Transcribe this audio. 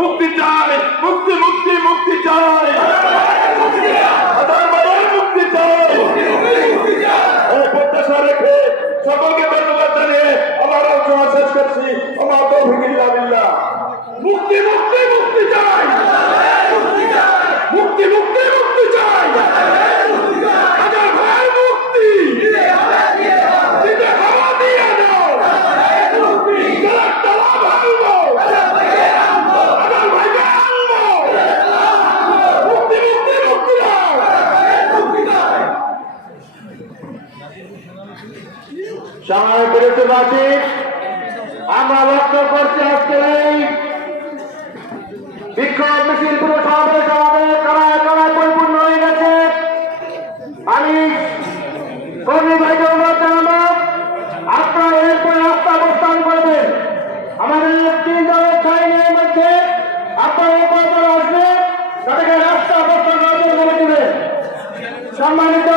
মুক্তি চাই, মুক্তি মুক্তি মুক্তি চাই, হাজার ভাইয়ের মুক্তি চাই। এই প্রত্যাশা রেখে সকলকে ধন্যবাদ জানিয়ে আমার আলোচনা শেষ করছি। আমার তৌফিক ইল্লা বিল্লাহ। মুক্তি মুক্তি মুক্তি চাই, মুক্তি মুক্তি মুক্তি চাই, হাজার ভাইয়ের মুক্তি দিতে হাওয়া দিয়ে দাও, গলার তালা ভাঙবো, হাজার ভাইকে আনবো, মুক্তি মুক্তি মুক্তি দাও। সময় পেরেছে বাসী, আমরা লক্ষ্য করছি আজকের এই বিক্ষোভ মিছিল পুরো সমাবেশ আমাদের কড়ায় কড়ায় পরিপূর্ণ হয়ে গেছে। আমি কর্মী ভাইকে অনুরোধ জানাবো, আপনারা এরপরে রাস্তা অবস্থান করবেন। আমাদের 3 দলের সাইনের মধ্যে আপনারা এরপর যারা আসবে তাদেরকে রাস্তা অবস্থান করে দেবেন। সম্মানিত